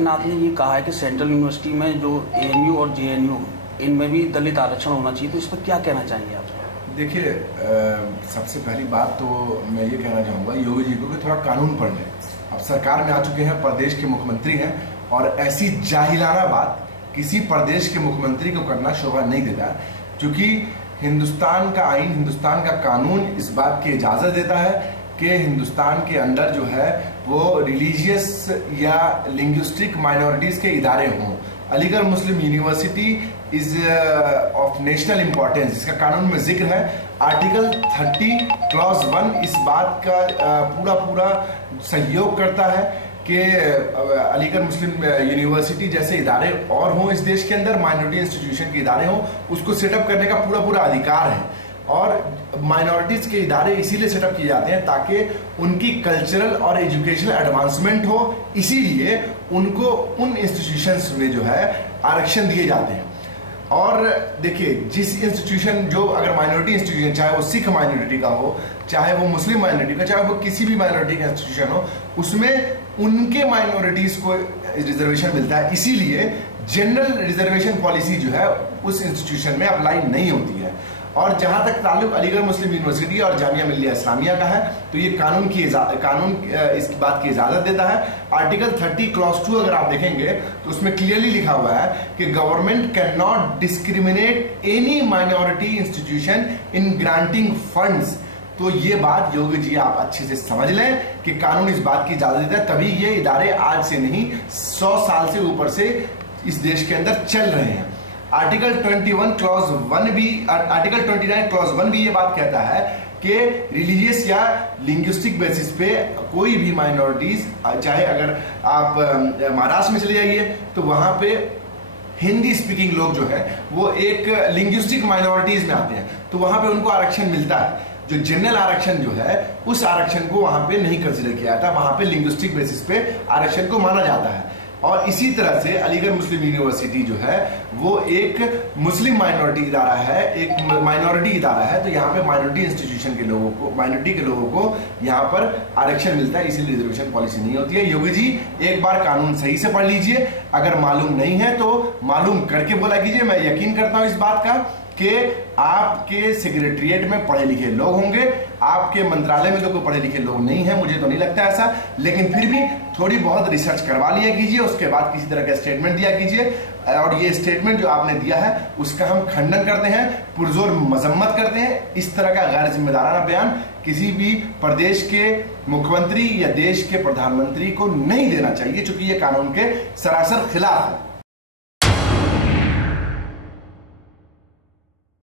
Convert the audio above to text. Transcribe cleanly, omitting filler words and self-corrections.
नाथ ने ये कहा है कि सेंट्रल यूनिवर्सिटी में जो एएनयू और जेएनयू इनमें भी दलित आरक्षण होना चाहिए, तो इस पर क्या कहना चाहेंगे आप? देखिए, सबसे पहली बात तो मैं ये कहना चाहूँगा योगी जी को कि थोड़ा कानून पढ़ लें। अब सरकार में आ चुके हैं, प्रदेश के मुख्यमंत्री हैं, और ऐसी जाहिलाना बात किसी प्रदेश के मुख्यमंत्री को करना शोभा नहीं देता, क्योंकि हिंदुस्तान का आईन, हिंदुस्तान का कानून इस बात की इजाज़त देता है कि हिंदुस्तान के अंदर जो है वो रिलीजियस या लिंग्विस्टिक माइनॉरिटीज के इदारे हों। Aligarh Muslim university is of national importance, इसका कानून में जिक्र है। आर्टिकल 30 क्लॉज 1 इस बात का पूरा सहयोग करता है कि अलीगढ़ मुस्लिम यूनिवर्सिटी जैसे इदारे और हों इस देश के अंदर, माइनॉरिटी इंस्टीट्यूशन के इदारे हों, उसको सेटअप करने का पूरा अधिकार है। और माइनॉरिटीज के इदारे इसीलिए सेटअप किए जाते हैं ताकि उनकी कल्चरल और एजुकेशनल एडवांसमेंट हो, इसीलिए उनको उन इंस्टीट्यूशंस में जो है आरक्षण दिए जाते हैं। और देखिए, जिस इंस्टीट्यूशन जो अगर माइनॉरिटी इंस्टीट्यूशन, चाहे वो सिख माइनॉरिटी का हो, चाहे वो मुस्लिम माइनॉरिटी का, चाहे वो किसी भी माइनॉरिटी का इंस्टीट्यूशन हो, उसमें उनके माइनॉरिटीज को रिजर्वेशन मिलता है। इसीलिए जनरल रिजर्वेशन पॉलिसी जो है उस इंस्टीट्यूशन में अप्लाई नहीं होती है। और जहां तक ताल्लुक अलीगढ़ मुस्लिम यूनिवर्सिटी और जामिया मिल्लिया इस्लामिया का है, तो ये कानून इस बात की इजाजत देता है। आर्टिकल 30 क्लॉज 2 अगर आप देखेंगे तो उसमें क्लियरली लिखा हुआ है कि government can not discriminate any minority institution in granting funds. तो ये बात योगी जी आप अच्छे से समझ लें कि कानून इस बात की इजाजत देता है, तभी ये इदारे आज से नहीं 100 साल से ऊपर से इस देश के अंदर चल रहे हैं। आर्टिकल 21 क्लॉज 1 भी, आर्टिकल 29 क्लॉज 1 भी ये बात कहता है कि रिलीजियस या लिंग्विस्टिक बेसिस पे कोई भी माइनॉरिटीज, चाहे अगर आप महाराष्ट्र में चले जाइए तो वहां पे हिंदी स्पीकिंग लोग जो है वो एक लिंग्विस्टिक माइनॉरिटीज में आते हैं, तो वहां पे उनको आरक्षण मिलता है। जो जनरल आरक्षण जो है उस आरक्षण को वहां पे नहीं कंसिडर किया जाता, वहां पे लिंग्विस्टिक बेसिस पे आरक्षण को माना जाता है। और इसी तरह से अलीगढ़ मुस्लिम यूनिवर्सिटी जो है वो एक मुस्लिम माइनॉरिटी इदारा है, एक माइनॉरिटी इदारा है, तो यहाँ पे माइनॉरिटी इंस्टीट्यूशन के लोगों को, माइनॉरिटी के लोगों को यहाँ पर आरक्षण मिलता है, इसीलिए रिजर्वेशन पॉलिसी नहीं होती है। योगी जी एक बार कानून सही से पढ़ लीजिए, अगर मालूम नहीं है तो मालूम करके बोला कीजिए। मैं यकीन करता हूँ इस बात का कि आपके सेक्रेटरिएट में पढ़े लिखे लोग होंगे, आपके मंत्रालय में तो कोई पढ़े लिखे लोग नहीं है, मुझे तो नहीं लगता ऐसा, लेकिन फिर भी थोड़ी बहुत रिसर्च करवा लिया कीजिए, उसके बाद किसी तरह का स्टेटमेंट दिया कीजिए। और ये स्टेटमेंट जो आपने दिया है उसका हम खंडन करते हैं, पुरजोर मजम्मत करते हैं। इस तरह का गैर जिम्मेदाराना बयान किसी भी प्रदेश के मुख्यमंत्री या देश के प्रधानमंत्री को नहीं देना चाहिए, क्योंकि ये कानून के सरासर खिलाफ है।